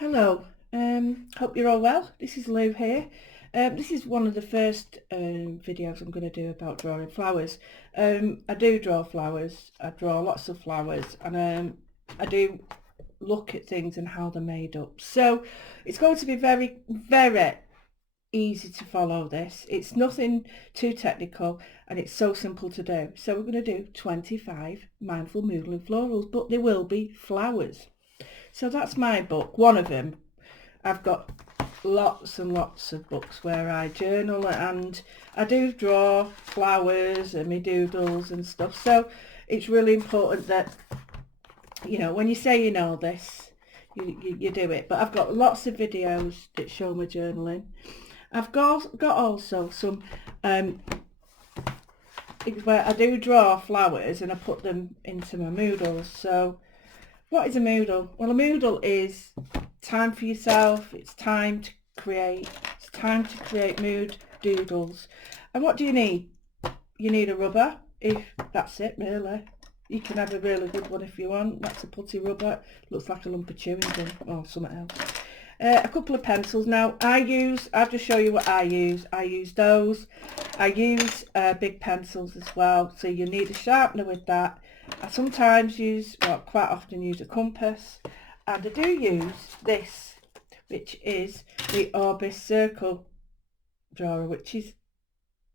Hello, hope you're all well. This is Lou here. This is one of the first videos I'm going to do about drawing flowers. I do draw flowers, I draw lots of flowers, and I do look at things and how they're made up. So it's going to be very, very easy to follow this. It's nothing too technical and it's so simple to do. So we're going to do 25 mindful moodling florals, but there will be flowers. So that's my book, one of them. I've got lots and lots of books where I journal and I do draw flowers and me doodles and stuff. So it's really important that, when you say you know this, you do it. But I've got lots of videos that show my journaling. I've got also some things where I do draw flowers and I put them into my moodles. So what is a moodle? Well, a moodle is time for yourself. It's time to create. It's time to create mood doodles. And what do you need? You need a rubber. If that's it, really. You can have a really good one if you want. That's a putty rubber. Looks like a lump of chewing gum or something else. A couple of pencils. Now I'll just show you what I use. I use those. I use big pencils as well. So you need a sharpener with that. I sometimes quite often use a compass, and I do use this, which is the Orbis circle drawer, which is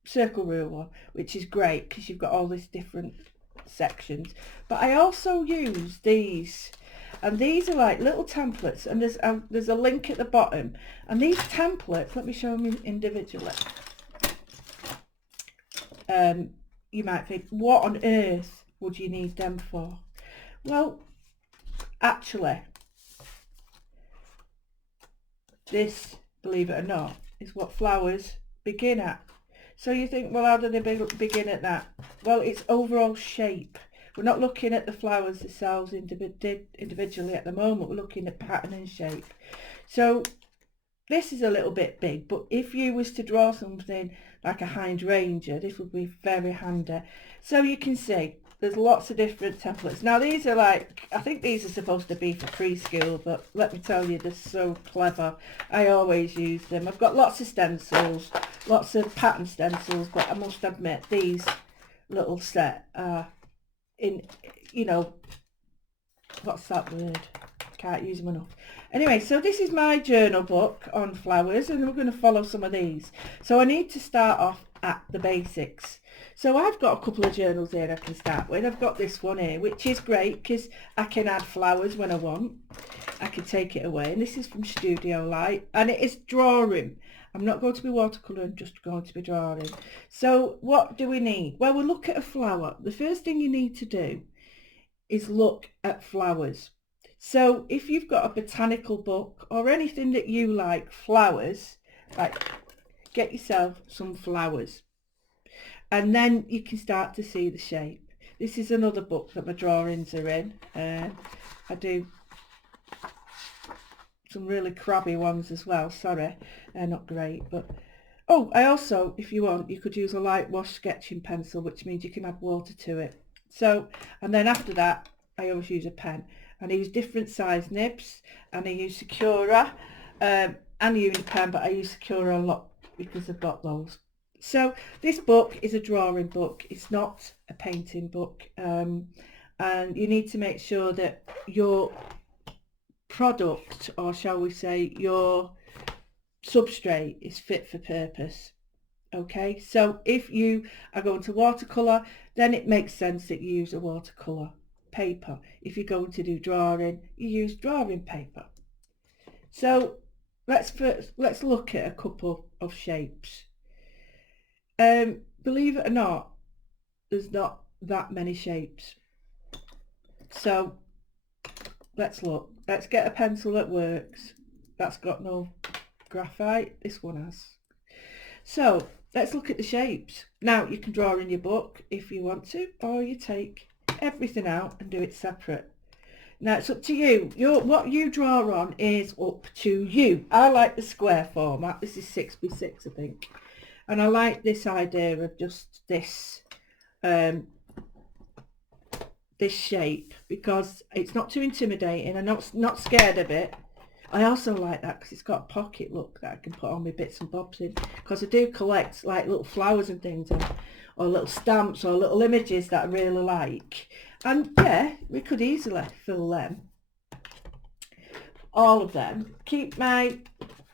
circle ruler, which is great because you've got all these different sections. But I also use these, and these are like little templates, and there's a link at the bottom, and these templates, let me show them individually. You might think, what on earth would you need them for? Well, actually, this, believe it or not, is what flowers begin at. So you think, well, how do they begin at that? Well, it's overall shape. We're not looking at the flowers themselves individually at the moment. We're looking at pattern and shape. So this is a little bit big, but if you was to draw something like a hydrangea, this would be very handy. So you can see there's lots of different templates. Now these are I think these are supposed to be for preschool, but let me tell you, they're so clever. I always use them. I've got lots of stencils, lots of pattern stencils, but I must admit these little set are what's that word? Can't use them enough. Anyway, so this is my journal book on flowers, and we're going to follow some of these. So I need to start off at the basics. So I've got a couple of journals here I can start with. I've got this one here, which is great because I can add flowers when I want. I can take it away, and this is from Studio Light, and it is drawing. I'm not going to be watercolouring, just going to be drawing. So what do we need? Well, we'll look at a flower. The first thing you need to do is look at flowers. So if you've got a botanical book or anything that you like, flowers, get yourself some flowers, and then you can start to see the shape. This is another book that my drawings are in. I do some really crabby ones as well. Sorry, they're not great, but I also, if you want, you could use a light wash sketching pencil, which means you can add water to it. So, and then after that, I always use a pen. And I use different size nibs, and I use Sakura and Unipen, but I use Sakura a lot because I've got those. So this book is a drawing book. It's not a painting book, and you need to make sure that your product, or shall we say your substrate, is fit for purpose. Okay, so if you are going to watercolour, then it makes sense that you use a watercolour paper. If you're going to do drawing, you use drawing paper. So let's look at a couple of shapes. Believe it or not, there's not that many shapes. So let's look. Let's get a pencil that works. That's got no graphite. This one has. So let's look at the shapes. Now you can draw in your book if you want to, or you take everything out and do it separate. Now it's up to you. What you draw on is up to you. I like the square format. This is 6x6, I think, and I like this idea of just this this shape because it's not too intimidating. I'm not scared of it. I also like that because it's got a pocket, look, that I can put all my bits and bobs in, because I do collect like little flowers and things, or little stamps or little images that I really like. And yeah, we could easily fill them, all of them. Keep my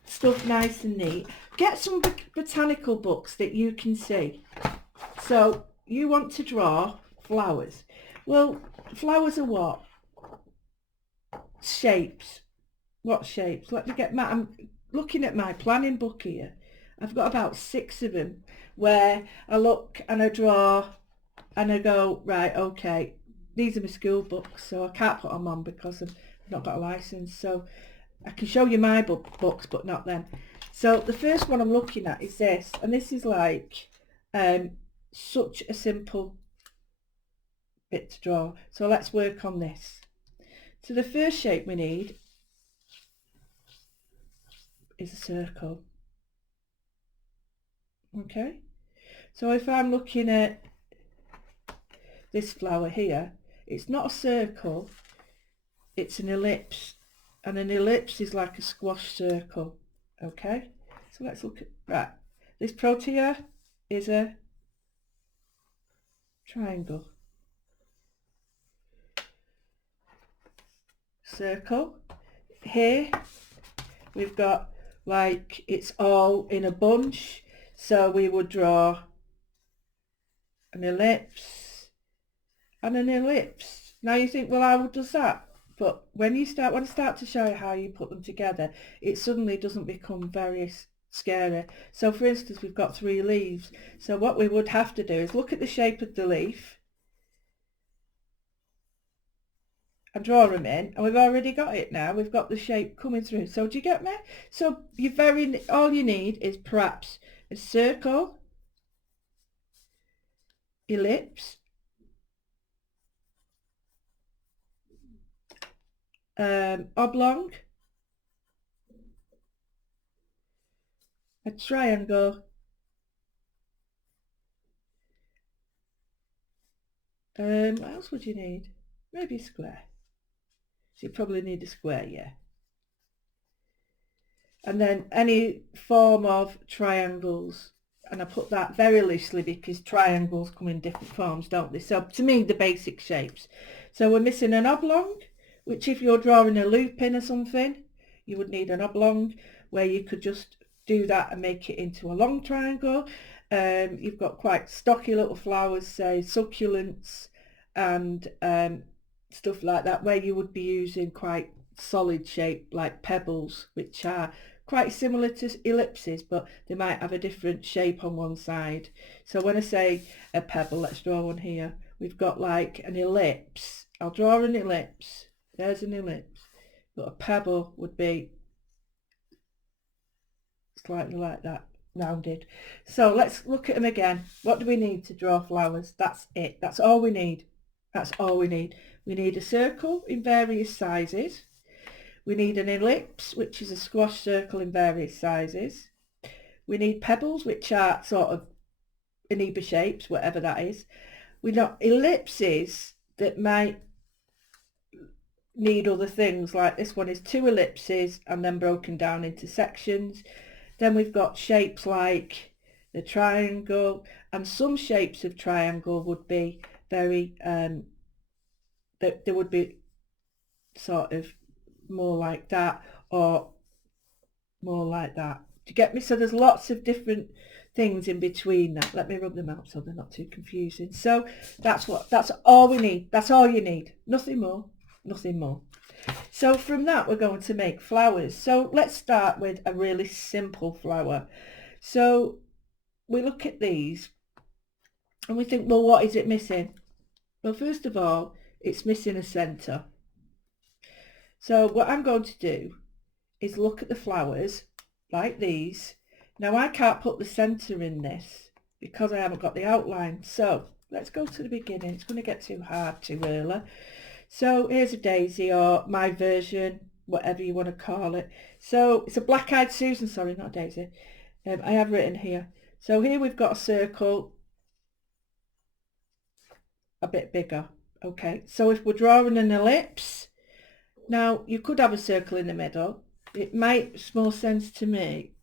stuff nice and neat. Get some botanical books that you can see. So you want to draw flowers. Well, flowers are what? Shapes. What shapes? Let me get my, I'm looking at my planning book here. I've got about 6 of them where I look and I draw and I go, right, okay, these are my school books, so I can't put them on because I've not got a license. So I can show you my books, but not them. So the first one I'm looking at is this, and this is like such a simple bit to draw. So let's work on this. So the first shape we need is a circle. Okay, so if I'm looking at this flower here, it's not a circle, it's an ellipse, and an ellipse is like a squash circle. Okay, so let's look at, right, this protea is a triangle. Circle. Here we've got like it's all in a bunch, so we would draw an ellipse and an ellipse. Now you think, well, how does that? But when I start to show you how you put them together, it suddenly doesn't become very scary. So for instance, we've got 3 leaves. So what we would have to do is look at the shape of the leaf and draw them in, and we've already got it now. We've got the shape coming through. So do you get me? So all you need is perhaps a circle, ellipse, oblong, a triangle, what else would you need? Maybe a square. So you probably need a square, yeah. And then any form of triangles, and I put that very loosely because triangles come in different forms, don't they? So to me, the basic shapes. So we're missing an oblong, which if you're drawing a loop in or something, you would need an oblong where you could just do that and make it into a long triangle. You've got quite stocky little flowers, say succulents and stuff like that, where you would be using quite solid shape like pebbles, which are quite similar to ellipses, but they might have a different shape on one side. So when I say a pebble, let's draw one here. We've got like an ellipse. I'll draw an ellipse. There's an ellipse. But a pebble would be slightly like that, rounded. So let's look at them again. What do we need to draw flowers? That's it. That's all we need. That's all we need. We need a circle in various sizes. We need an ellipse, which is a squash circle in various sizes. We need pebbles, which are sort of amoeba shapes, whatever that is. We got ellipses that might need other things, like this one is 2 ellipses and then broken down into sections. Then we've got shapes like the triangle, and some shapes of triangle would be very, they would be sort of more like that or more like that. Do you get me? So there's lots of different things in between that. Let me rub them out so they're not too confusing. So that's all we need. That's all you need. Nothing more, nothing more. So from that we're going to make flowers. So let's start with a really simple flower. So we look at these and we think, well, what is it missing? Well, first of all, it's missing a centre. So what I'm going to do is look at the flowers like these. Now I can't put the centre in this because I haven't got the outline. So let's go to the beginning. It's going to get too hard too early. So here's a daisy, or my version, whatever you want to call it. So it's a black-eyed Susan, sorry, not a daisy. I have written here. So here we've got a circle a bit bigger. Okay, so if we're drawing an ellipse, now you could have a circle in the middle, It makes more sense to me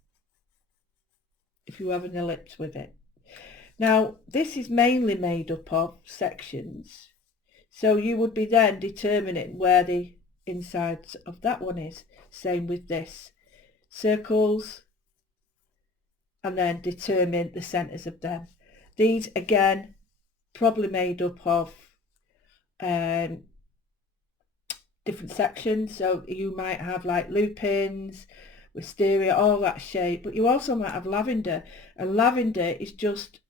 if you have an ellipse with it. Now, this is mainly made up of sections, so you would be then determining where the insides of that one is. Same with this. Circles, and then determine the centres of them. These, again, probably made up of different sections, so you might have like lupins, wisteria, all that shape, but you also might have lavender, and lavender is just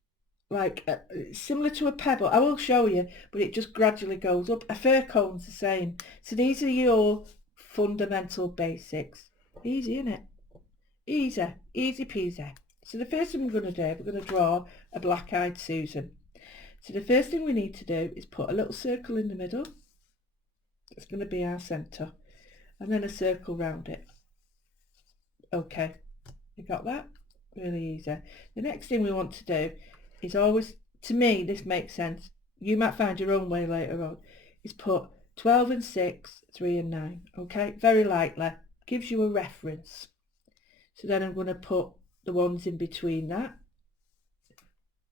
like similar to a pebble. I will show you, but it just gradually goes up. A fir cone's the same. So these are your fundamental basics. Easy, isn't it? Easy peasy. So the first thing we're going to do, we're going to draw a black-eyed Susan. So the first thing we need to do is put a little circle in the middle. It's going to be our centre, and then a circle round it. Okay, you got that? Really easy. The next thing we want to do is always, to me this makes sense, you might find your own way later on, is put 12 and 6, 3 and 9. Okay, very lightly, gives you a reference. So then I'm going to put the ones in between that.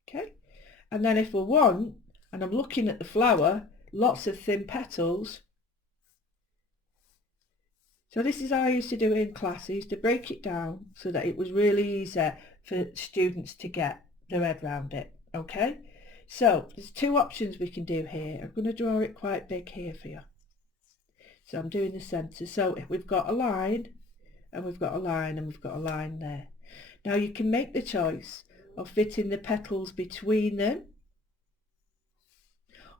Okay, and then if we want, and I'm looking at the flower, lots of thin petals. So this is how I used to do it in class. I used to break it down so that it was really easy for students to get their head around it. Okay, so there's two options we can do here. I'm going to draw it quite big here for you. So I'm doing the centre. So if we've got a line, and we've got a line, and we've got a line there. Now you can make the choice of fitting the petals between them,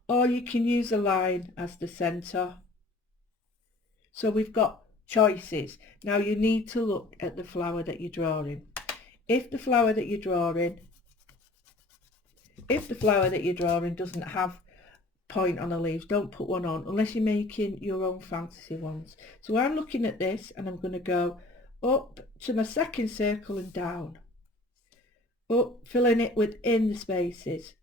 or you can use a line as the centre. So we've got choices. Now you need to look at the flower that you're drawing. If the flower that you're drawing doesn't have point on the leaves, don't put one on unless you're making your own fantasy ones. So I'm looking at this, and I'm going to go up to my second circle and down, up, filling it within the spaces.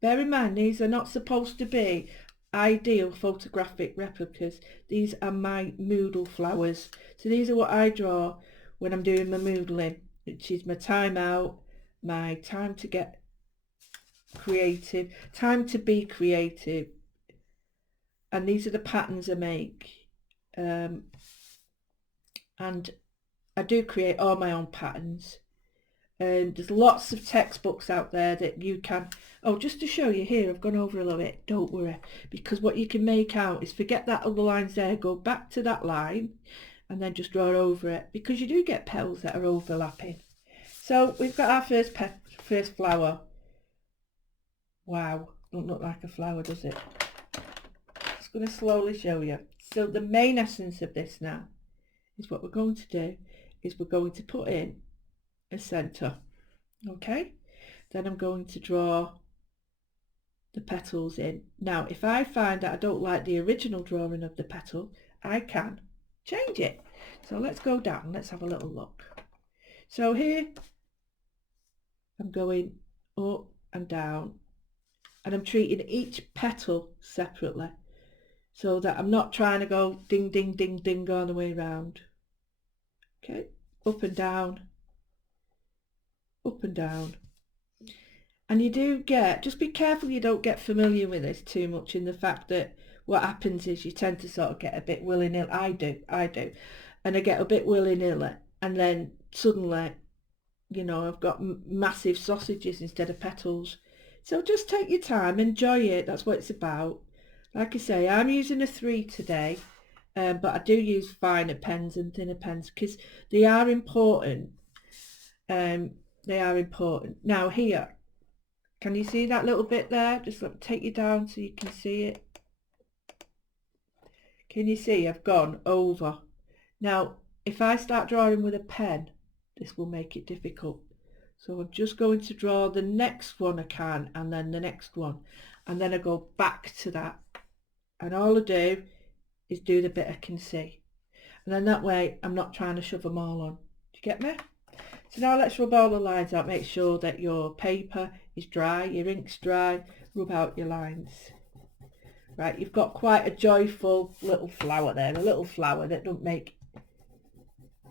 Bear in mind, these are not supposed to be ideal photographic replicas. These are my moodle flowers. So these are what I draw when I'm doing my moodling, which is my time out, my time to get creative, time to be creative. And these are the patterns I make. And I do create all my own patterns. There's lots of textbooks out there that you can, oh, just to show you here, I've gone over a little bit, don't worry, because what you can make out is forget that other lines there, go back to that line and then just draw over it, because you do get petals that are overlapping. So we've got our first flower. Wow, don't look like a flower, does it? Just going to slowly show you. So the main essence of this now is what we're going to do is we're going to put in a centre. Okay, then I'm going to draw the petals in. Now if I find that I don't like the original drawing of the petal, I can change it. So let's go down, let's have a little look. So here I'm going up and down, and I'm treating each petal separately so that I'm not trying to go ding ding ding ding all the way around. Okay, up and down, up and down. And you do get, just be careful you don't get familiar with this too much, in the fact that what happens is you tend to sort of get a bit willy-nilly. I do, and I get a bit willy-nilly, and then suddenly, you know, I've got massive sausages instead of petals. So just take your time, enjoy it, that's what it's about. Like I say, I'm using a 3 today, but I do use finer pens and thinner pens because they are important. They are important. Now here, can you see that little bit there? Just let me take you down so you can see it. Can you see I've gone over? Now, if I start drawing with a pen, this will make it difficult. So I'm just going to draw the next one I can, and then the next one. And then I go back to that. And all I do is do the bit I can see. And then that way, I'm not trying to shove them all on. Do you get me? So now let's rub all the lines out. Make sure that your paper is dry, your ink's dry. Rub out your lines. Right, you've got quite a joyful little flower there. A little flower that don't make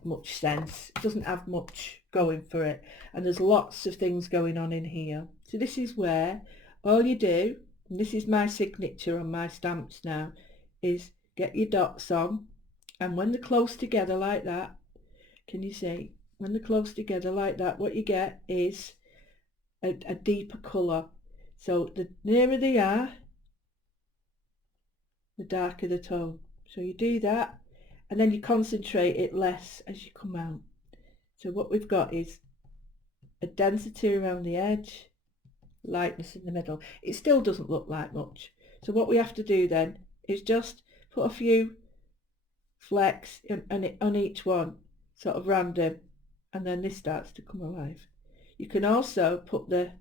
much sense. It doesn't have much going for it, and there's lots of things going on in here. So this is where all you do, and this is my signature on my stamps now, is get your dots on, and when they're close together like that, can you see? When they're close together like that, what you get is a deeper colour. So the nearer they are, the darker the tone. So you do that, and then you concentrate it less as you come out. So what we've got is a density around the edge, lightness in the middle. It still doesn't look like much. So what we have to do then is just put a few flecks on each one, sort of random, and then this starts to come alive. You can also put the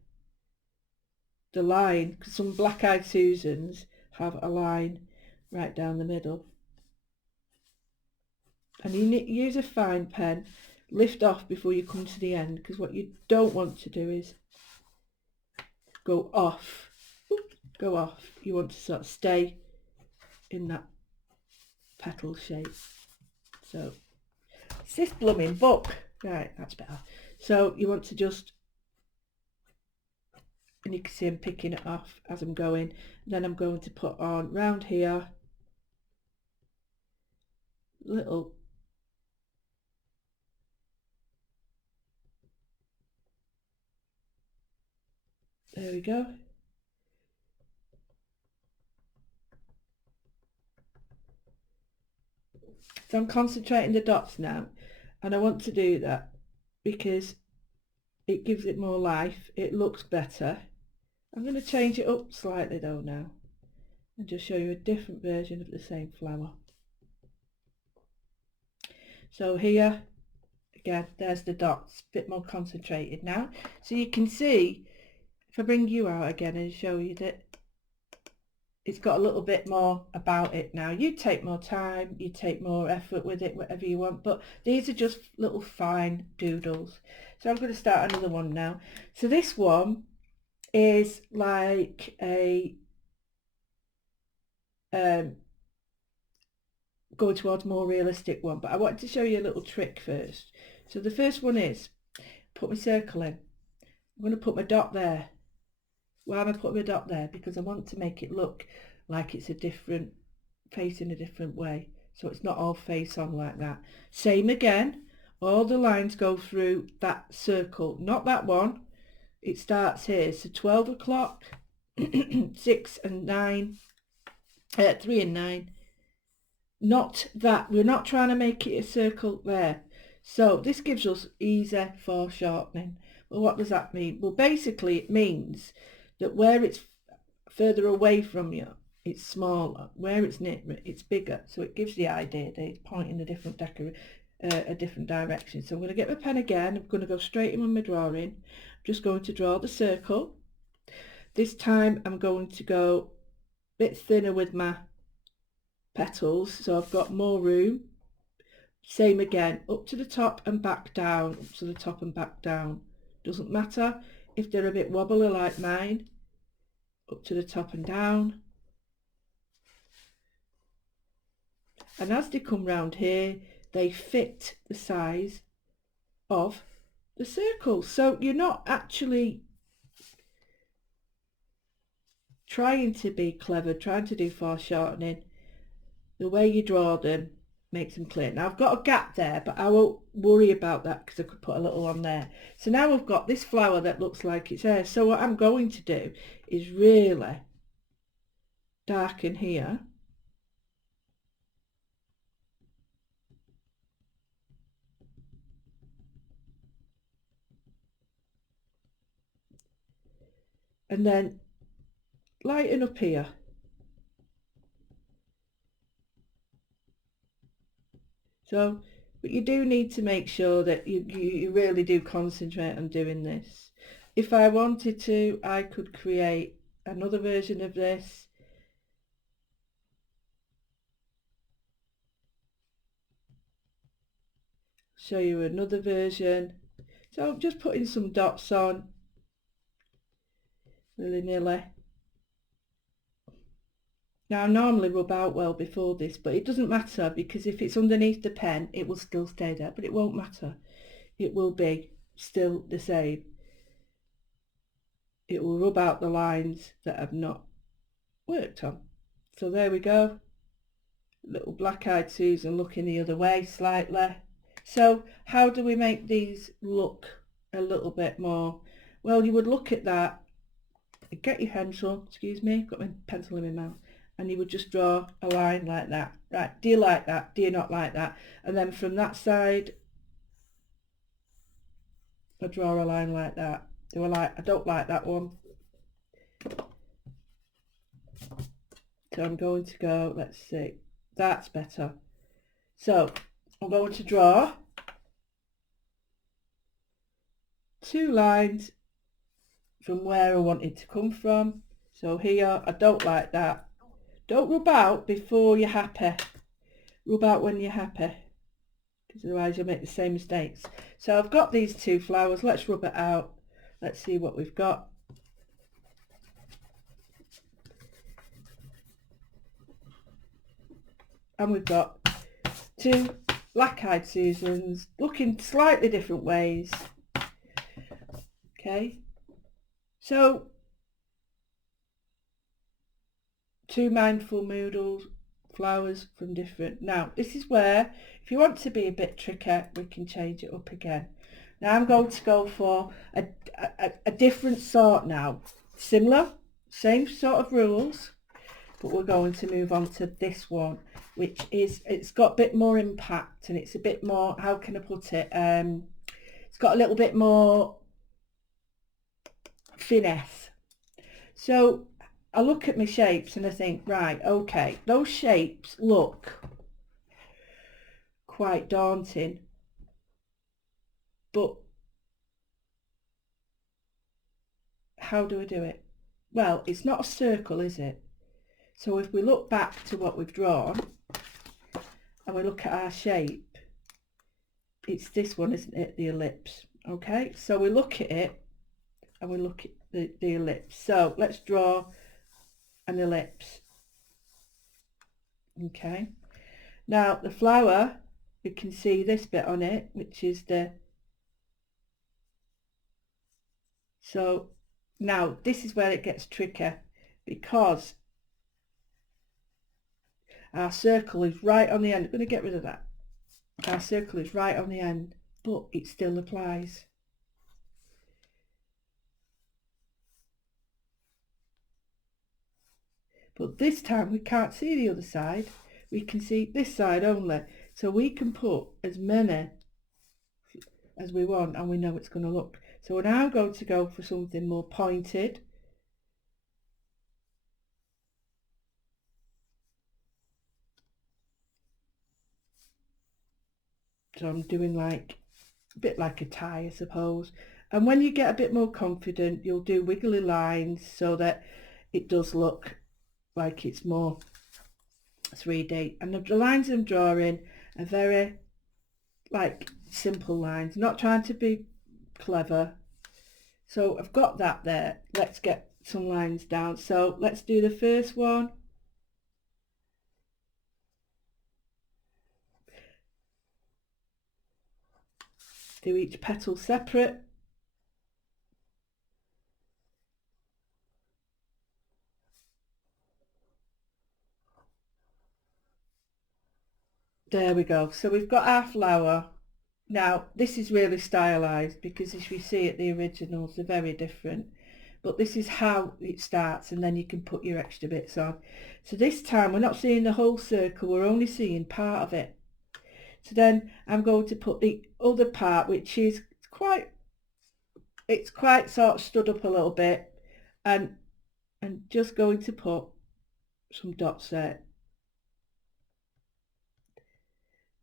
line, because some black-eyed Susans have a line right down the middle. And you use a fine pen, lift off before you come to the end, because what you don't want to do is go off. Go off. You want to sort of stay in that petal shape. So it's this blooming book. Right, that's better. So you want to just, and you can see I'm picking it off as I'm going. Then I'm going to put on round here little there we go. So I'm concentrating the dots now, and I want to do that because it gives it more life, it looks better. I'm going to change it up slightly though now and just show you a different version of the same flower. So here again, there's the dots, a bit more concentrated now. So you can see, if I bring you out again and show you that it's got a little bit more about it now. You take more time, you take more effort with it, whatever you want, but these are just little fine doodles. So I'm going to start another one now. So this one is like a going towards more realistic one, but I wanted to show you a little trick first. So the first one is put my circle in. I'm going to put my dot there. Why am I putting my dot there? Because I want to make it look like it's a different face in a different way, so it's not all face on like that. Same again, all the lines go through that circle, not that one. It starts here, so 12 o'clock, 6 and 9, 3 and 9. Not that, we're not trying to make it a circle there. So this gives us easy foreshortening. Well, what does that mean? Well, basically it means that where it's further away from you, it's smaller. Where it's near, it's bigger. So it gives the idea that it's pointing a different direction. So I'm going to get my pen again. I'm going to go straight in with my drawing. I'm just going to draw the circle. This time I'm going to go a bit thinner with my petals, so I've got more room. Same again, up to the top and back down, up to the top and back down. Doesn't matter if they're a bit wobbly like mine. Up to the top and down. And as they come round here, they fit the size of the circle. So you're not actually trying to be clever, trying to do foreshortening. The way you draw them makes them clear. Now I've got a gap there, but I won't worry about that because I could put a little on there. So now we've got this flower that looks like it's there. So what I'm going to do is really darken here. And then lighten up here. So, but you do need to make sure that you really do concentrate on doing this. If I wanted to, I could create another version of this. Show you another version. So I'm just putting some dots on, willy-nilly. Now I normally rub out well before this, but it doesn't matter because if it's underneath the pen it will still stay there, but it won't matter. It will be still the same. It will rub out the lines that I've not worked on. So there we go. Little black-eyed Susan looking the other way slightly. So how do we make these look a little bit more? Well, you would look at that, get your pencil, excuse me, got my pencil in my mouth, and you would just draw a line like that. Right, do you like that? Do you not like that? And then from that side, I draw a line like that. I don't like that one. So I'm going to go, let's see, that's better. So I'm going to draw 2 lines from where I want it to come from. So here, I don't like that. Don't rub out before you're happy. Rub out when you're happy, because otherwise you'll make the same mistakes. So I've got these 2 flowers. Let's rub it out. Let's see what we've got. And we've got 2 black-eyed Susans looking slightly different ways. Okay, so 2 mindful moodles, flowers from different. Now this is where, if you want to be a bit tricky, we can change it up again. Now I'm going to go for a different sort now. Similar, same sort of rules, but we're going to move on to this one, which is, it's got a bit more impact and it's a bit more, how can I put it, it's got a little bit more finesse. So I look at my shapes and I think, right, okay, those shapes look quite daunting, but how do I do it? Well, it's not a circle, is it? So if we look back to what we've drawn and we look at our shape, it's this one, isn't it? The ellipse. Okay, so we look at it and we look at the ellipse. So let's draw an ellipse. Okay, now the flower, we can see this bit on it, which is the, so now this is where it gets tricky, because our circle is right on the end. I'm going to get rid of that. Our circle is right on the end, but it still applies. But this time we can't see the other side, we can see this side only. So we can put as many as we want and we know it's going to look. So we're now going to go for something more pointed. So I'm doing like a bit like a tie, I suppose. And when you get a bit more confident, you'll do wiggly lines so that it does look like it's more 3D. And the lines I'm drawing are very like simple lines, not trying to be clever. So I've got that there. Let's get some lines down. So let's do the first one. Do each petal separate. There we go. So we've got our flower. Now this is really stylized because as you see at the originals, they're very different. But this is how it starts, and then you can put your extra bits on. So this time we're not seeing the whole circle, we're only seeing part of it. So then I'm going to put the other part, which is quite, it's quite sort of stood up a little bit, and just going to put some dots there.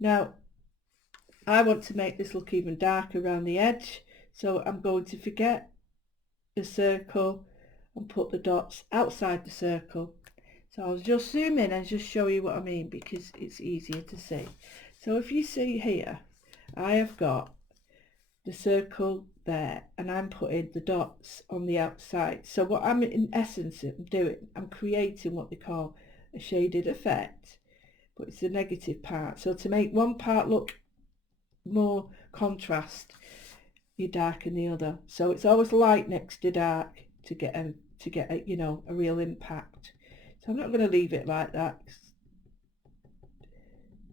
Now I want to make this look even darker around the edge, so I'm going to forget the circle and put the dots outside the circle. So I'll just zoom in and just show you what I mean because it's easier to see. So if you see here, I have got the circle there and I'm putting the dots on the outside. So what I'm in essence doing, I'm creating what they call a a shaded effect, but it's the negative part. So to make one part look more contrast, you darken the other. So it's always light next to dark to get a you know, a real impact. So I'm not going to leave it like that,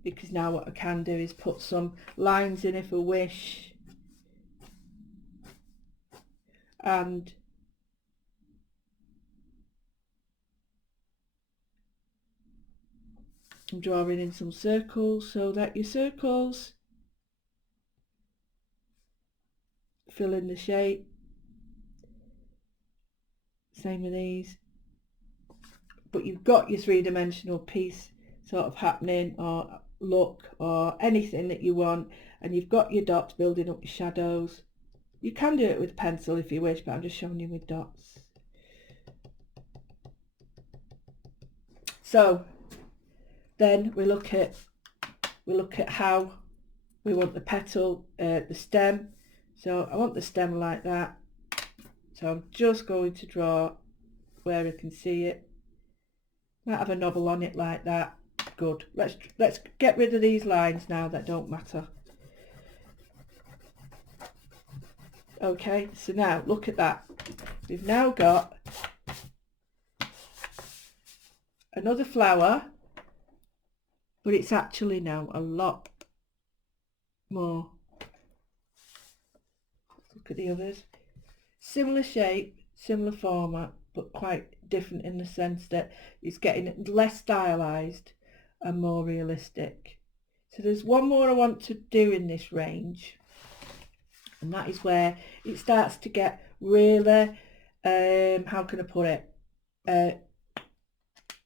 because now what I can do is put some lines in if I wish, and I'm drawing in some circles so that your circles fill in the shape. Same with these, but you've got your three-dimensional piece sort of happening, or look, or anything that you want, and you've got your dots building up your shadows. You can do it with pencil if you wish, but I'm just showing you with dots. So then we look at how we want the petal, the stem. So I want the stem like that. So I'm just going to draw where I can see it. Might have a knobble on it like that. Good. Let's get rid of these lines now that don't matter. Okay, so now look at that. We've now got another flower, but it's actually now a lot more. Look at the others. Similar shape, similar format, but quite different in the sense that it's getting less stylized and more realistic. So there's one more I want to do in this range, and that is where it starts to get really, how can I put it,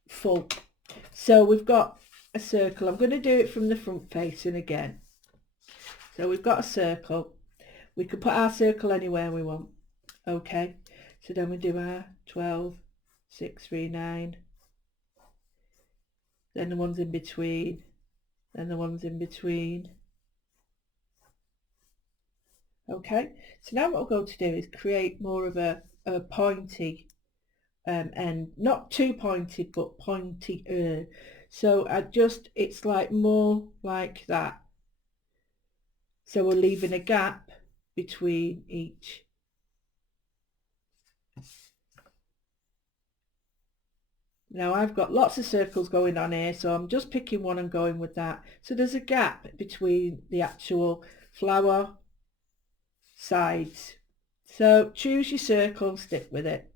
full. So we've got a circle. I'm going to do it from the front facing again. So we've got a circle. We could put our circle anywhere we want. Okay, so then we do our 12, 6, 3, 9, then the ones in between, then the ones in between. Okay, so now what we're going to do is create more of a pointy end, not too pointed, but pointy. So it's like more like that. So we're leaving a gap between each. Now I've got lots of circles going on here, so I'm just picking one and going with that. So there's a gap between the actual flower sides. So choose your circle and stick with it.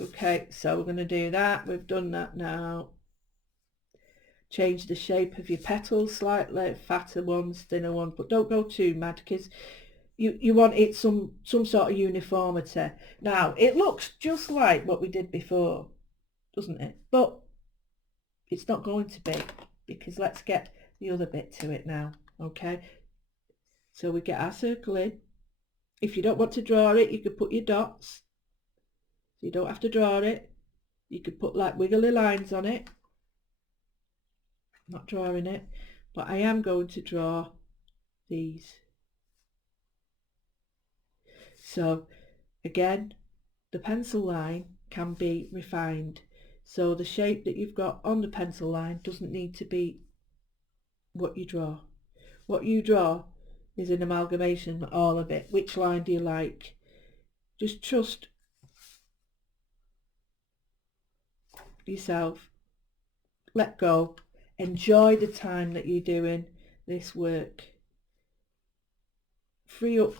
Okay, so we're going to do that. We've done that now. Change the shape of your petals slightly, fatter ones, thinner ones, but don't go too mad, because you want it some sort of uniformity. Now it looks just like what we did before, doesn't it? But it's not going to be, because let's get the other bit to it now. Okay, so we get our circle in. If you don't want to draw it, you could put your dots, so you don't have to draw it. You could put like wiggly lines on it. Not drawing it, but I am going to draw these. So again, the pencil line can be refined, so the shape that you've got on the pencil line doesn't need to be what you draw. What you draw is an amalgamation of all of it. Which line do you like? Just trust yourself, let go, enjoy the time that you're doing this work, free up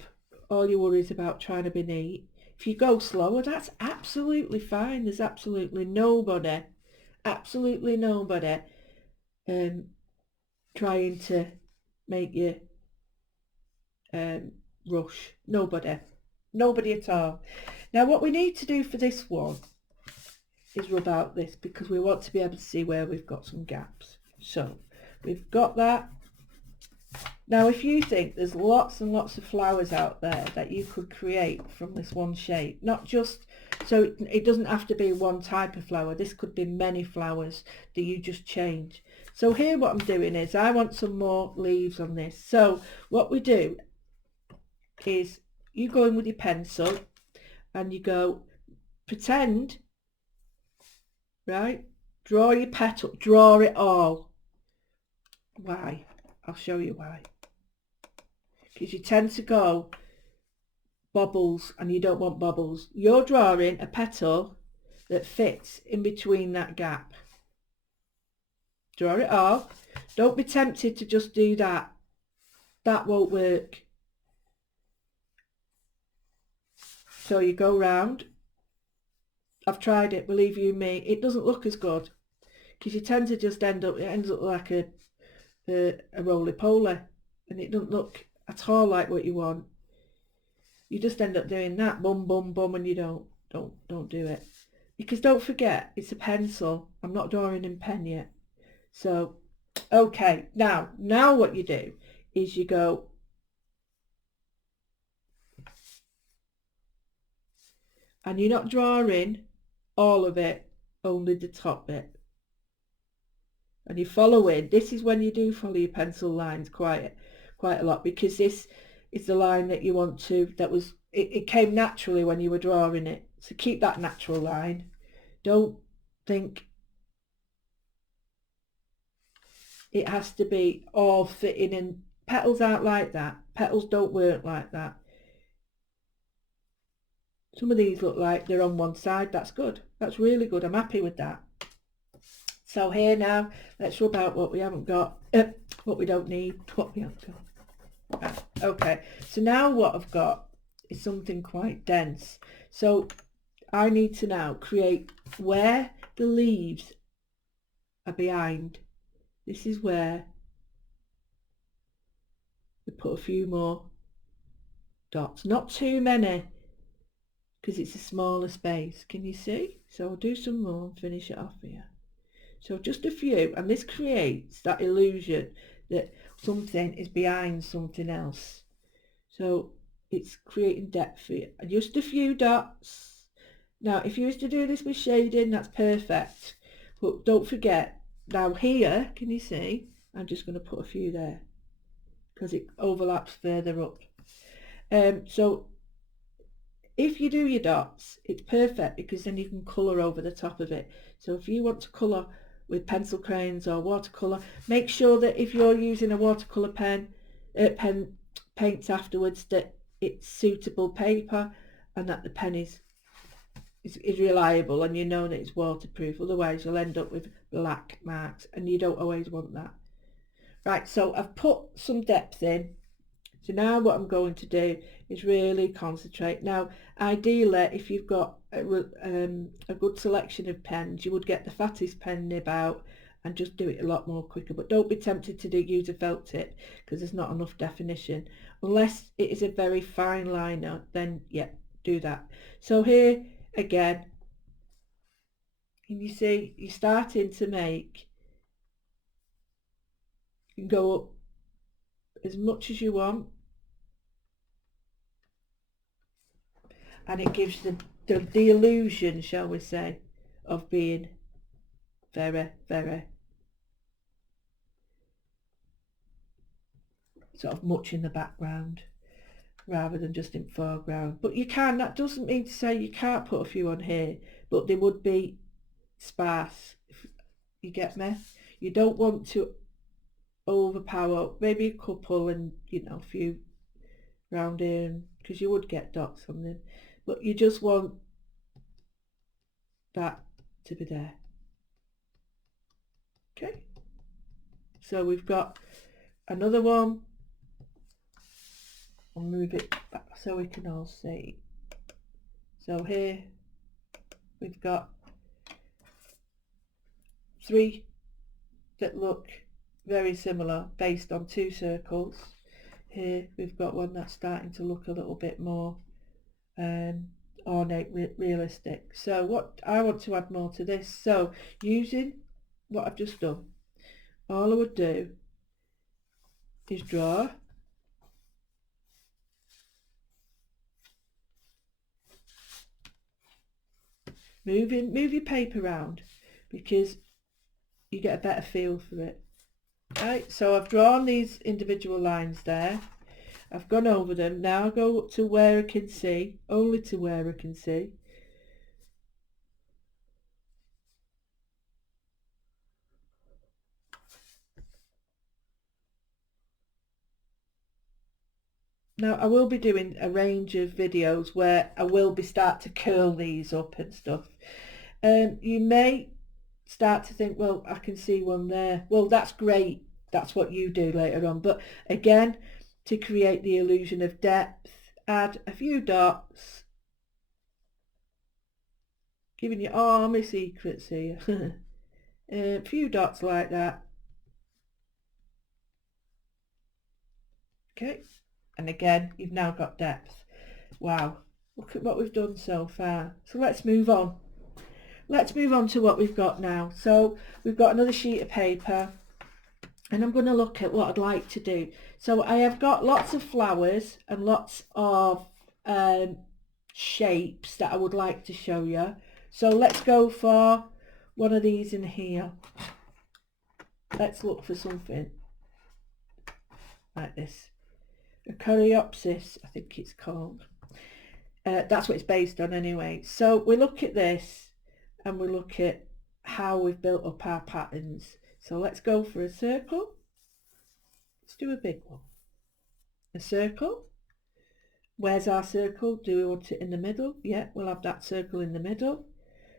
all your worries about trying to be neat. If you go slower, that's absolutely fine. There's absolutely nobody trying to make you rush. Nobody at all. Now what we need to do for this one is rub out this, because we want to be able to see where we've got some gaps. So we've got that. Now if you think there's lots and lots of flowers out there that you could create from this one shape, not just, so it doesn't have to be one type of flower, this could be many flowers that you just change. So here what I'm doing is I want some more leaves on this. So what we do is you go in with your pencil and you go, pretend right? Draw your petal, draw it all. Why? I'll show you why. Because you tend to go bobbles and you don't want bobbles. You're drawing a petal that fits in between that gap. Draw it all. Don't be tempted to just do that. That won't work. So you go round. I've tried it, believe you me, it doesn't look as good. Because you tend to just it ends up like a roly-poly. And it doesn't look at all like what you want. You just end up doing that, bum, bum, bum, and you don't do it. Because don't forget, it's a pencil. I'm not drawing in pen yet. So, okay, now what you do is you go, and you're not drawing all of it, only the top bit. And you follow in. This is when you do follow your pencil lines quite a lot, because this is the line that you want to, it came naturally when you were drawing it. So keep that natural line. Don't think it has to be all fitting in. Petals aren't like that. Petals don't work like that. Some of these look like they're on one side. That's good. That's really good. I'm happy with that. So here now, let's rub out what we haven't got, what we don't need, what we haven't got. Right. Okay, so now what I've got is something quite dense. So I need to now create where the leaves are behind. This is where we put a few more dots, not too many, because it's a smaller space. Can you see? So I'll do some more and finish it off here. So just a few, and this creates that illusion that something is behind something else. So it's creating depth for you. And just a few dots. Now, if you was to do this with shading, that's perfect. But don't forget, now here, can you see? I'm just going to put a few there because it overlaps further up. So if you do your dots, it's perfect because then you can colour over the top of it. So if you want to colour with pencil crayons or watercolour, make sure that if you're using a watercolour pen paints afterwards, that it's suitable paper and that the pen is reliable and you know that it's waterproof. Otherwise you'll end up with black marks and you don't always want that. Right, so I've put some depth in. So now what I'm going to do is really concentrate. Now, ideally, if you've got a good selection of pens, you would get the fattest pen nib out and just do it a lot more quicker. But don't be tempted to use a felt tip because there's not enough definition. Unless it is a very fine liner, then yeah, do that. So here again, can you see you're starting to make, you can go up as much as you want. And it gives the illusion, shall we say, of being very, very sort of much in the background rather than just in foreground. But you can, that doesn't mean to say you can't put a few on here, but they would be sparse, if you get me. You don't want to overpower, maybe a couple and, you know, a few round in, because you would get dots on them. But you just want that to be there. Okay, so we've got another one. I'll move it back so we can all see. So here we've got 3 that look very similar based on 2 circles. Here we've got one that's starting to look a little bit more ornate, realistic. So what I want to add more to this, so using what I've just done, all I would do is draw move your paper around because you get a better feel for it. Right, so I've drawn these individual lines there. I've gone over them. Now I go up to where I can see, only to where I can see. Now I will be doing a range of videos where I will be start to curl these up and stuff. You may start to think, well, I can see one there. Well, that's great. That's what you do later on. But again, to create the illusion of depth, add a few dots, giving you all my secrets here. A few dots like that. Okay, and again, you've now got depth. Wow, look at what we've done so far. So let's move on. Let's move on to what we've got now. So we've got another sheet of paper, and I'm going to look at what I'd like to do. So I have got lots of flowers and lots of shapes that I would like to show you. So let's go for one of these in here. Let's look for something like this. A coreopsis, I think it's called. That's what it's based on anyway. So we look at this and we look at how we've built up our patterns. So let's go for a circle. Let's do a big one. A circle. Where's our circle? Do we want it in the middle? Yeah, we'll have that circle in the middle.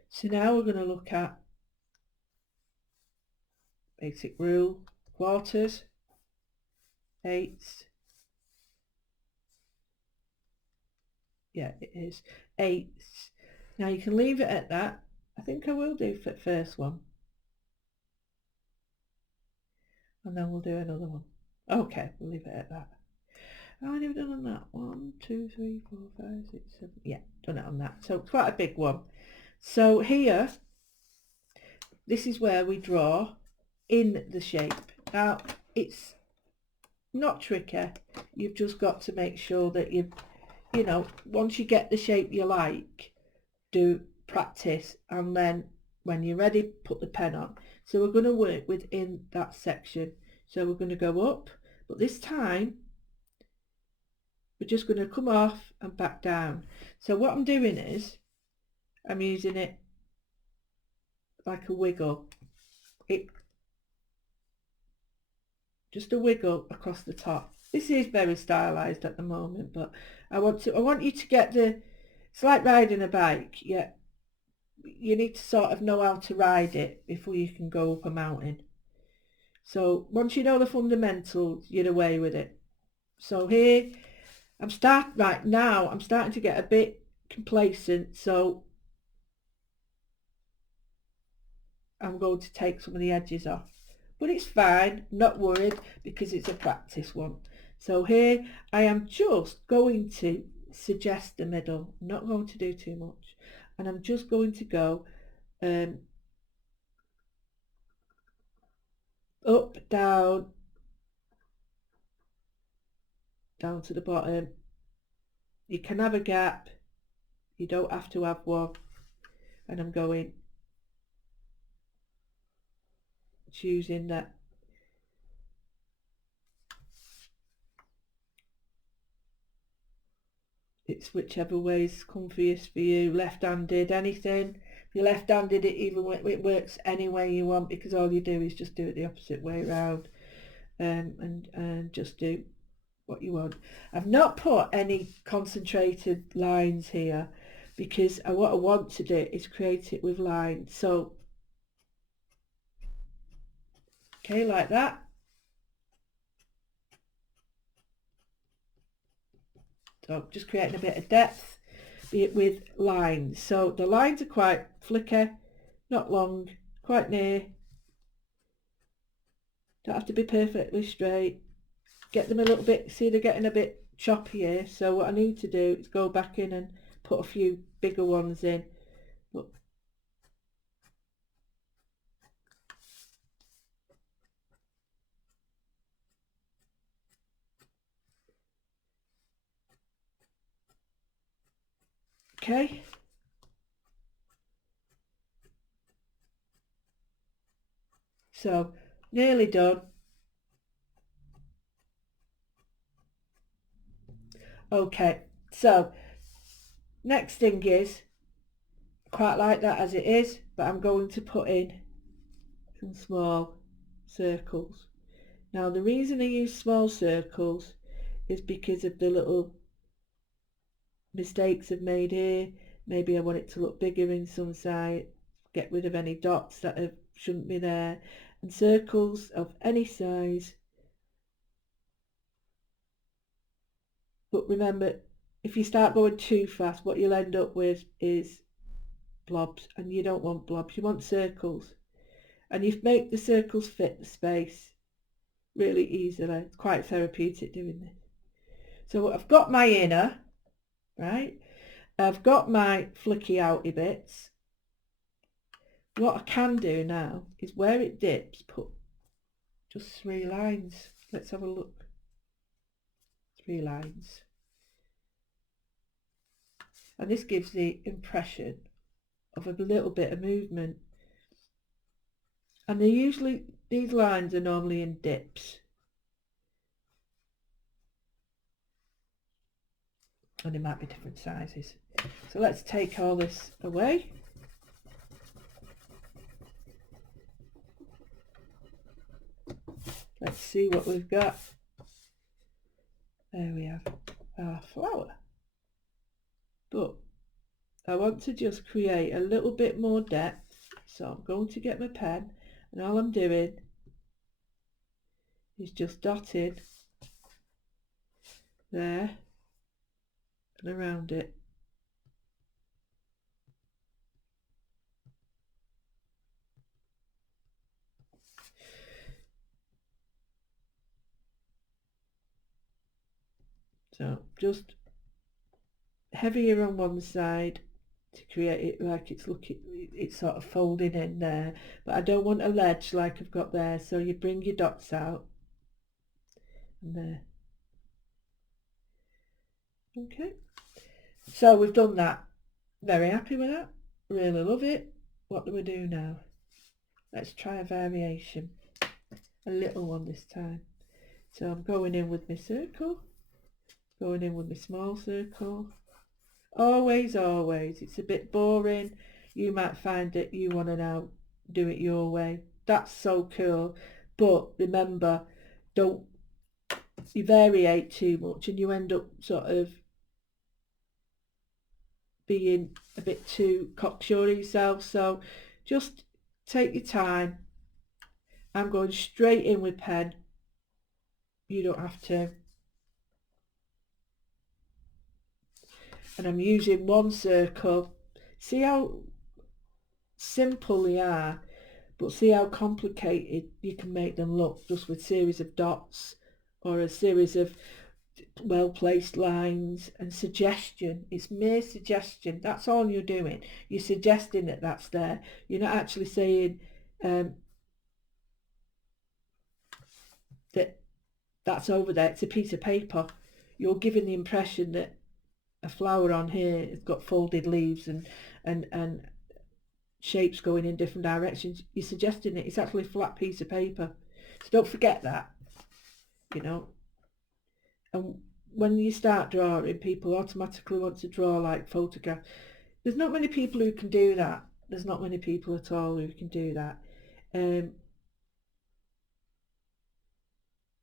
So now we're going to look at basic rule, quarters, eighths. Yeah, it is eighths. Now you can leave it at that. I think I will do for the first one. And then we'll do another one. Okay, we'll leave it at that. How many have we done on that? 1, 2, 3, 4, 5, 6, 7. Yeah, done it on that. So quite a big one. So here, this is where we draw in the shape. Now, it's not tricky. You've just got to make sure that you know, once you get the shape you like, do practice, and then when you're ready, put the pen on. So we're going to work within that section. So we're going to go up, but this time we're just going to come off and back down. So what I'm doing is I'm using it like a wiggle. Just a wiggle across the top. This is very stylized at the moment, but I want you to get the, it's like riding a bike. Yeah, you need to sort of know how to ride it before you can go up a mountain. So once you know the fundamentals, you're away with it. So here I'm starting to get a bit complacent, so I'm going to take some of the edges off. But it's fine, not worried, because it's a practice one. So here I am just going to suggest the middle. I'm not going to do too much, and I'm just going to go up, down to the bottom. You can have a gap, you don't have to have one, and I'm going, choosing that. It's whichever way's comfiest for you, left-handed, anything. If you're left-handed, it works any way you want, because all you do is just do it the opposite way around, and just do what you want. I've not put any concentrated lines here because what I want to do is create it with lines. So okay, like that. So just creating a bit of depth, be it with lines. So the lines are quite flicky, not long, quite near. Don't have to be perfectly straight. Get them a little bit, see they're getting a bit choppy here. So what I need to do is go back in and put a few bigger ones in. But okay. So nearly done. Okay, so next thing is, quite like that as it is, but I'm going to put in some small circles. Now the reason I use small circles is because of the little mistakes I've made here. Maybe I want it to look bigger in some side, get rid of any dots that shouldn't be there, and circles of any size. But remember, if you start going too fast, what you'll end up with is blobs, and you don't want blobs, you want circles. And you make the circles fit the space really easily. It's quite therapeutic doing this. So I've got my inner, right? I've got my flicky outy bits. What I can do now is where it dips, put just 3 lines. Let's have a look. 3 lines. And this gives the impression of a little bit of movement. And these lines are normally in dips. And they might be different sizes. So let's take all this away. Let's see what we've got. There we have our flower. But I want to just create a little bit more depth. So I'm going to get my pen, and all I'm doing is just dotting there and around it. So just heavier on one side to create it like it's sort of folding in there, but I don't want a ledge like I've got there, so you bring your dots out and there. Okay, so we've done that. Very happy with that, really love it. What do we do now? Let's try a variation, a little one this time. So I'm going in with my circle, going in with my small circle. Always, it's a bit boring. You might find that you want to now do it your way. That's so cool. But remember, don't you variate too much and you end up sort of being a bit too cocksure of yourself. So just take your time. I'm going straight in with pen. You don't have to. And I'm using one circle. See how simple they are, but see how complicated you can make them look just with series of dots or a series of well-placed lines and suggestion. It's mere suggestion. That's all you're doing. You're suggesting that that's there. You're not actually saying that that's over there. It's a piece of paper. You're giving the impression that a flower on here has got folded leaves and shapes going in different directions. You're suggesting it. It's actually a flat piece of paper. So don't forget that, you know. And when you start drawing, people automatically want to draw like photographs. There's not many people who can do that. There's not many people at all who can do that.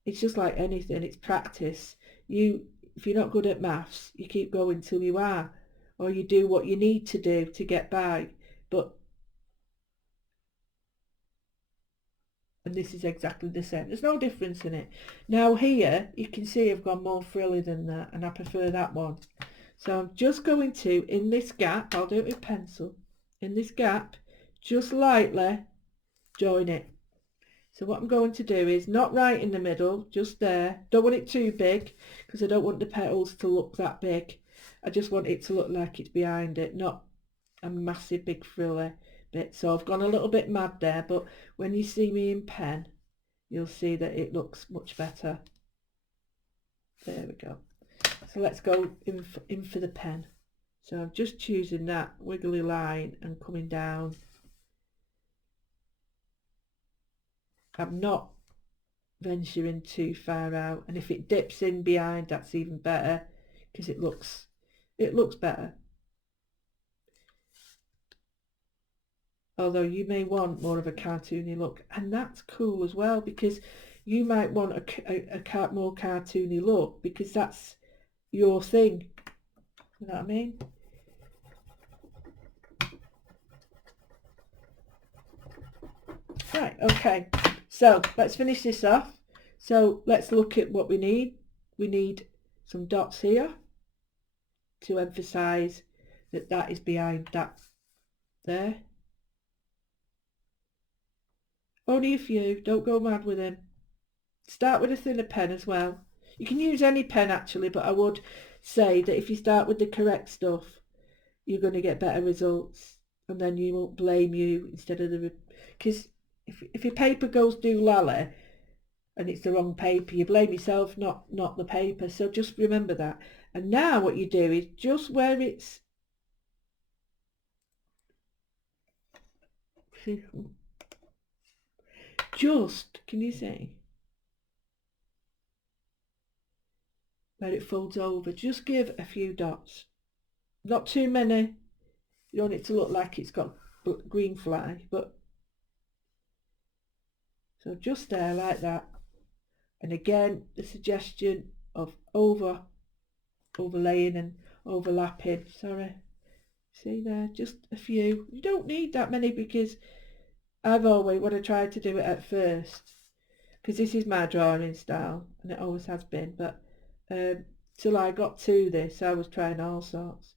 It's just like anything. It's practice. If you're not good at maths, you keep going till you are, or you do what you need to do to get by. And this is exactly the same. There's no difference in it. Now here, you can see I've gone more frilly than that, and I prefer that one. So I'm just going to, in this gap, I'll do it with pencil, in this gap, just lightly join it. So what I'm going to do is not right in the middle, just there. Don't want it too big, because I don't want the petals to look that big. I just want it to look like it's behind it, not a massive big frilly bit. So I've gone a little bit mad there, but when you see me in pen, you'll see that it looks much better. There we go. So let's go in for the pen. So I'm just choosing that wiggly line and coming down. I'm not venturing too far out, and if it dips in behind, that's even better, because it looks better. Although you may want more of a cartoony look, and that's cool as well, because You might want a more cartoony look because that's your thing. You know what I mean? Right, okay. So let's finish this off. So let's look at what we need. We need some dots here to emphasize that that is behind that there. Only a few, don't go mad with them. Start with a thinner pen as well. You can use any pen actually, but I would say that if you start with the correct stuff, you're going to get better results, and then you won't blame you instead of the, because if your paper goes doolally and it's the wrong paper, you blame yourself, not the paper. So just remember that. And now what you do is just where it's just, can you see where it folds over, just give a few dots, not too many. You don't want it to look like it's got green fly, but so just there like that. And again, the suggestion of overlaying and overlapping. Sorry, see there, just a few. You don't need that many because I've always, when I tried to do it at first, because this is my drawing style and it always has been, but till I got to this, I was trying all sorts.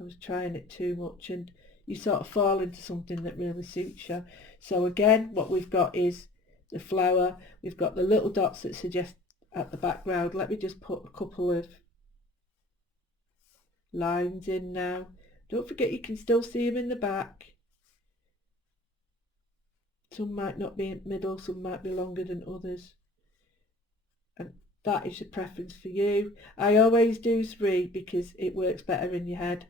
I was trying it too much, and you sort of fall into something that really suits you. So again, what we've got is the flower. We've got the little dots that suggest at the background. Let me just put a couple of lines in now. Don't forget you can still see them in the back. Some might not be in the middle, some might be longer than others. And that is your preference for you. I always do 3 because it works better in your head.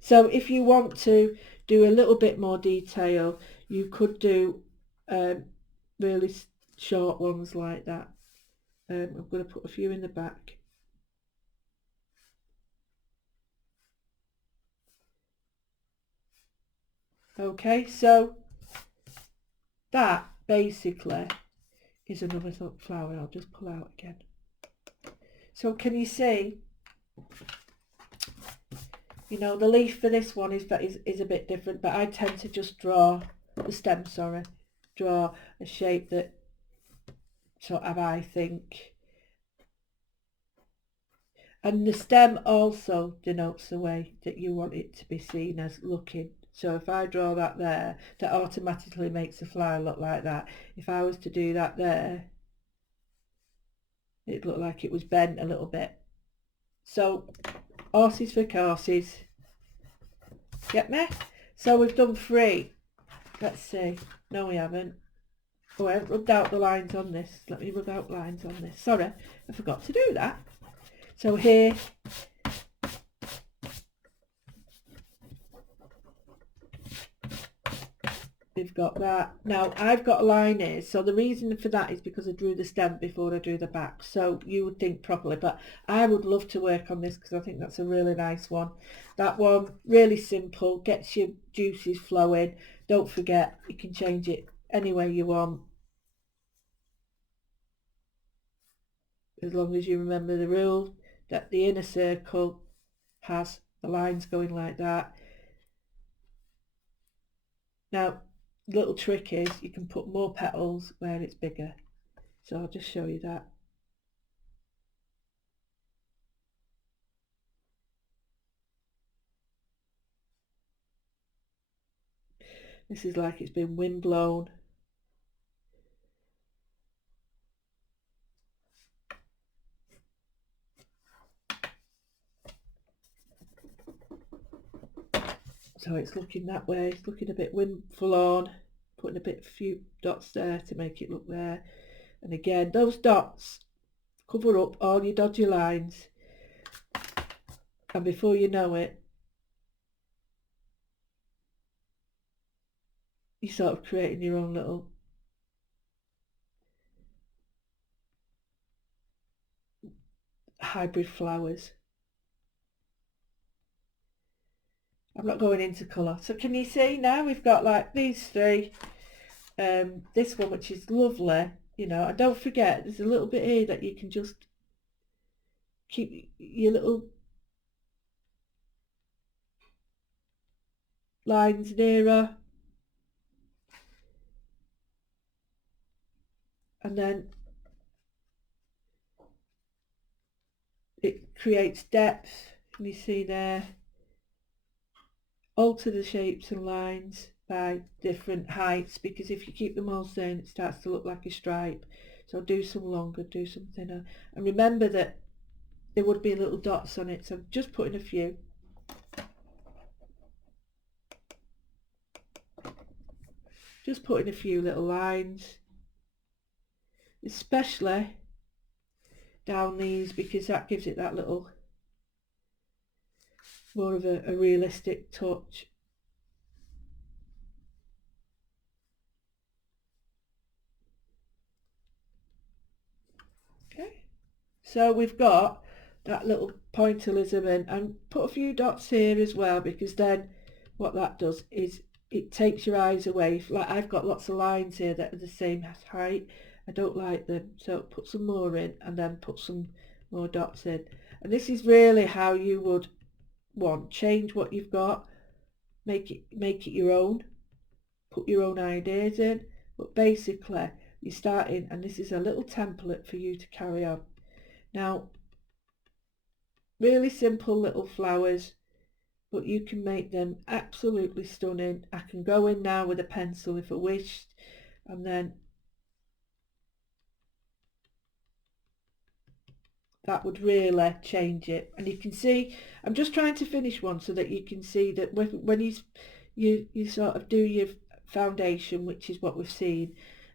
So if you want to do a little bit more detail, you could do really short ones like that. I'm going to put a few in the back. Okay, so that basically is another flower. I'll just pull out again. So can you see, you know, the leaf for this one is a bit different, but I tend to just draw the stem, draw a shape that sort of I think. And the stem also denotes the way that you want it to be seen as looking. So if I draw that there, that automatically makes the flower look like that. If I was to do that there, it looked like it was bent a little bit. So horses for courses. Get me? So we've done 3. Let's see. No, we haven't. Oh, I haven't rubbed out the lines on this. Let me rub out lines on this. Sorry, I forgot to do that. So here, we've got that. Now I've got a line here, so the reason for that is because I drew the stem before I drew the back, so you would think properly, but I would love to work on this because I think that's a really nice one. That one, really simple, gets your juices flowing. Don't forget, you can change it any way you want, as long as you remember the rule that the inner circle has the lines going like that. Now, little trick is you can put more petals where it's bigger, so I'll just show you that. This is like it's been wind blown. So it's looking that way, it's looking a bit wind forlorn, putting a few dots there to make it look there. And again, those dots cover up all your dodgy lines, and before you know it, you're sort of creating your own little hybrid flowers. I'm not going into colour. So can you see now we've got like these 3, this one which is lovely, you know, and don't forget there's a little bit here that you can just keep your little lines nearer, and then it creates depth. And you see there, alter the shapes and lines by different heights, because if you keep them all same it starts to look like a stripe. So do some longer, do some thinner, and remember that there would be little dots on it, so I'm just putting a few. Just putting a few little lines, especially down these, because that gives it that little more of a realistic touch. Okay, so we've got that little pointillism in, and put a few dots here as well, because then what that does is it takes your eyes away. Like I've got lots of lines here that are the same height. I don't like them, so put some more in and then put some more dots in. And this is really how you would want. Change what you've got, make it your own, put your own ideas in, but basically you're starting, and this is a little template for you to carry on. Now, really simple little flowers, but you can make them absolutely stunning. I can go in now with a pencil if I wished, and then that would really change it. And you can see I'm just trying to finish one so that you can see that when you sort of do your foundation, which is what we've seen,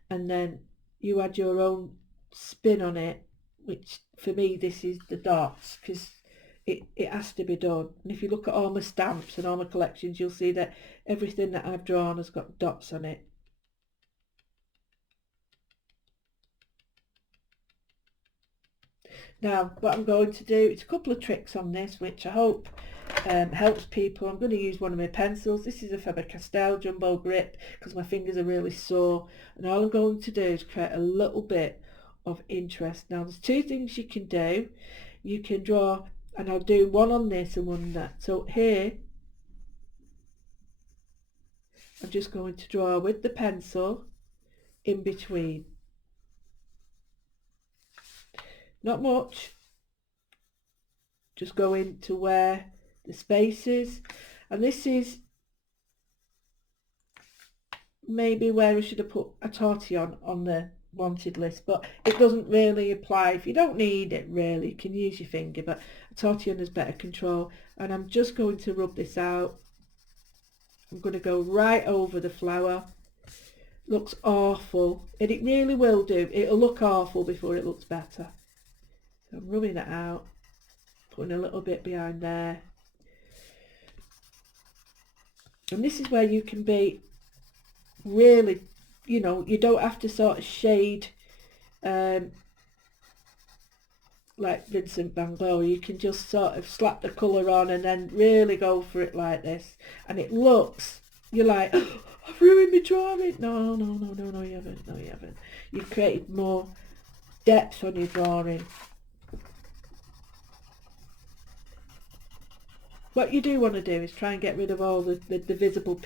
and then you add your own spin on it, which for me this is the dots, because it has to be done. And if you look at all my stamps and all my collections, you'll see that everything that I've drawn has got dots on it. Now what I'm going to do, it's a couple of tricks on this which I hope helps people. I'm going to use one of my pencils. This is a Faber-Castell Jumbo Grip because my fingers are really sore, and all I'm going to do is create a little bit of interest. Now there's two things you can do. You can draw, and I'll do one on this and one on that. So here I'm just going to draw with the pencil in between. Not much, just go into where the space is, and this is maybe where I should have put a tortillon on the wanted list, but it doesn't really apply. If you don't need it really, you can use your finger, but a tortillon has better control. And I'm just going to rub this out. I'm going to go right over the flower. Looks awful, and it really will do. It'll look awful before it looks better. So I'm rubbing it out, putting a little bit behind there. And this is where you can be really, you know, you don't have to sort of shade like Vincent van Gogh. You can just sort of slap the colour on and then really go for it like this, and it looks, you're like, oh, I've ruined my drawing. No, you haven't. No, you haven't. You've created more depth on your drawing. What you do want to do is try and get rid of all the visible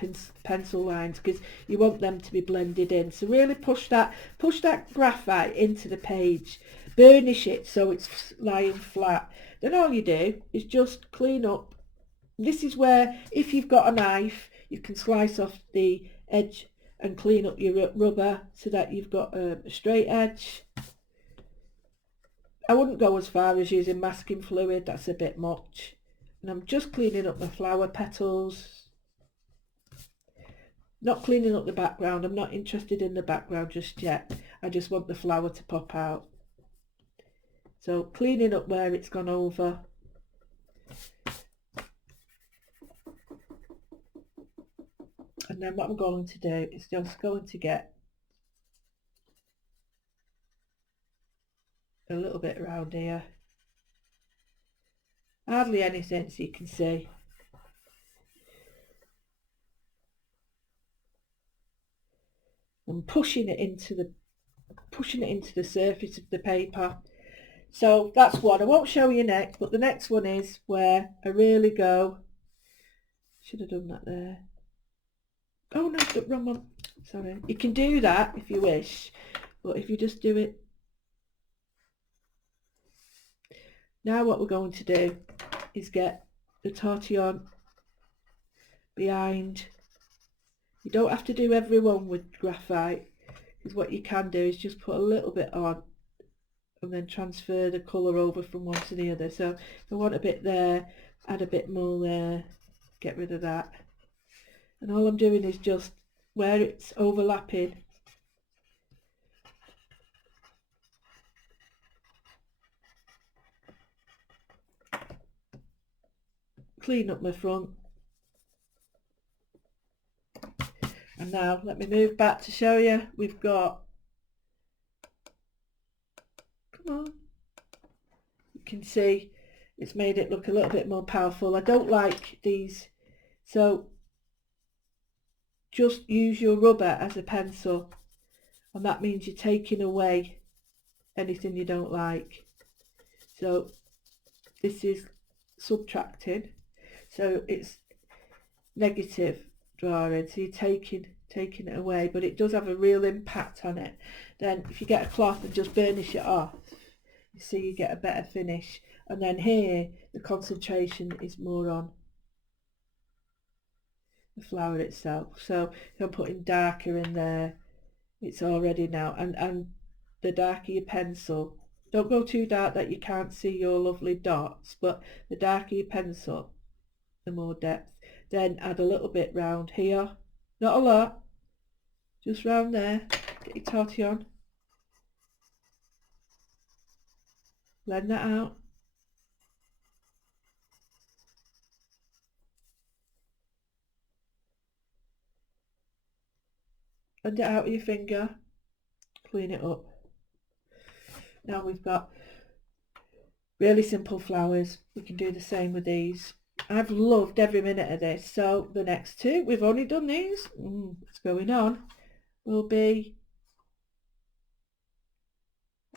pencil lines, because you want them to be blended in. So really push that graphite into the page, burnish it so it's lying flat. Then all you do is just clean up. This is where, if you've got a knife, you can slice off the edge and clean up your rubber so that you've got a straight edge. I wouldn't go as far as using masking fluid, that's a bit much. And I'm just cleaning up my flower petals, not cleaning up the background. I'm not interested in the background just yet. I just want the flower to pop out. So cleaning up where it's gone over. And then what I'm going to do is just going to get a little bit around here. Hardly anything, so you can see. I'm pushing it into pushing it into the surface of the paper. So that's one. I won't show you next, but the next one is where I really go. Should have done that there. Oh no, the wrong one. Sorry. You can do that if you wish, but if you just do it. Now what we're going to do is get the tortillon behind. You don't have to do every one with graphite, because what you can do is just put a little bit on and then transfer the colour over from one to the other. So if I want a bit there, add a bit more there, get rid of that. And all I'm doing is just where it's overlapping, clean up my front. And now let me move back to show you. We've got, come on, you can see it's made it look a little bit more powerful. I don't like these, so just use your rubber as a pencil, and that means you're taking away anything you don't like. So this is subtracting, so it's negative drawing, so you're taking it away, but it does have a real impact on it. Then if you get a cloth and just burnish it off, you see you get a better finish. And then here the concentration is more on the flower itself. So if I'm putting darker in there, it's already now, and the darker your pencil, don't go too dark that you can't see your lovely dots, but the darker your pencil, the more depth. Then add a little bit round here, not a lot, just round there. Get your tortillon, blend that out, blend it out with your finger, clean it up. Now we've got really simple flowers. We can do the same with these. I've loved every minute of this. So the next two, we've only done these. What's going on? Will be,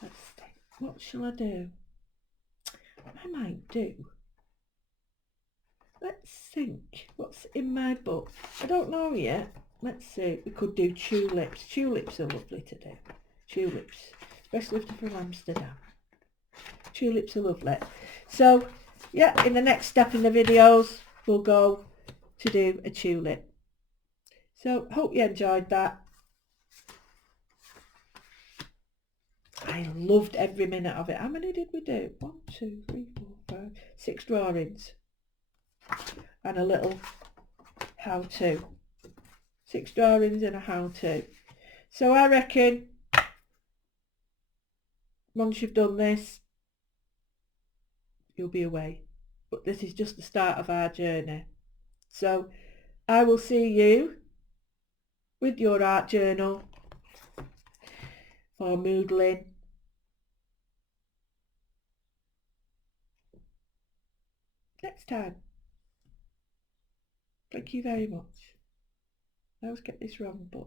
let's think, what shall I do? I might do, let's think, what's in my book? I don't know yet. Let's see, we could do tulips. Tulips are lovely to do. Tulips, especially if they're from Amsterdam. Tulips are lovely. So yeah, in the next step in the videos, we'll go to do a tulip. So hope you enjoyed that. I loved every minute of it. How many did we do? 1, 2, 3, 4, 5, 6 drawings and a little how-to. 6 drawings and a how-to. So I reckon once you've done this, you'll be away. But this is just the start of our journey. So I will see you with your art journal for moodling next time. Thank you very much. I always get this wrong, but